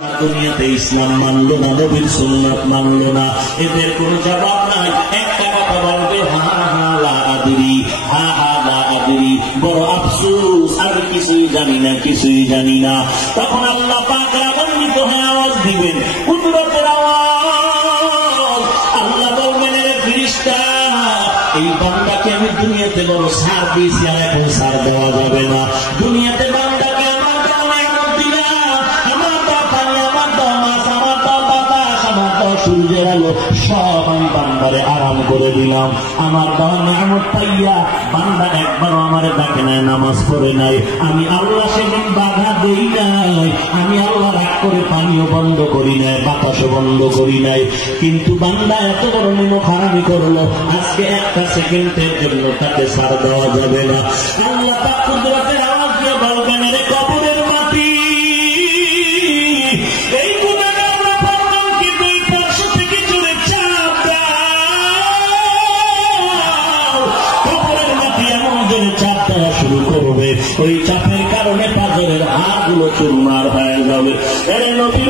দুনিয়াতে ইসলাম মানলো না, নবীর সুন্নাত মানলো না, এদের কোনো জবাব নাই। একটা কথা বলবে, হা হা লা আদরি, হা হা লা আদরি, বড় আফসোস, আমি কিছুই জানি না, কিছুই জানি না। তখন আল্লাহ পাক রাগান্বিত হয়ে আওয়াজ দিবেন, কুদরতের আওয়াজ। আল্লাহ বলবেন, রে ফেরেশতা, এই বান্দাকে আমি দুনিয়াতে বড় ছাড় দিয়েছি, আর এখন ছাড় দেওয়া যাবে না। দুনিয়াতে বান্দাকে আমার দেওয়া নিয়ামত দিলাম, আমার দেওয়া পানি, আমার দেওয়া মাছ, আমার দেওয়া বাতাস, আমার দেওয়া সূর্যের আলো, সব আমি বান্দারে আরাম করে দিলাম। আমার দেওয়া নিয়ামত পাইয়া বান্দা একবারও আমার ডাকে নাই, নামাজ পড়ে নাই। আমি আল্লাহ সেদিন বাধা দেই নাই, আমি আল্লাহ রাগ করে পানিও বন্ধ করি নাই, বাতাসও বন্ধ করি নাই। কিন্তু বান্দা এত বড় নিমখারামি করলো, আজকে একটা সেকেন্ডের জন্য তাকে ছাড় দেওয়া যাবে না। আল্লাহ পাক কুদরতের আওয়াজ দিয়ে বলবেন, রে কবরের মাটি, এই গুনাহগার নাফরমানকে দুই পার্শ্ব থেকে জুড়ে চাপ দাও। কবরের মাটি এমন জোরে চাপ দেওয়া শুরু করবে, ওই চাপের কারণে পাথরের হাড়গুলো চুরমার হয়ে যাবে।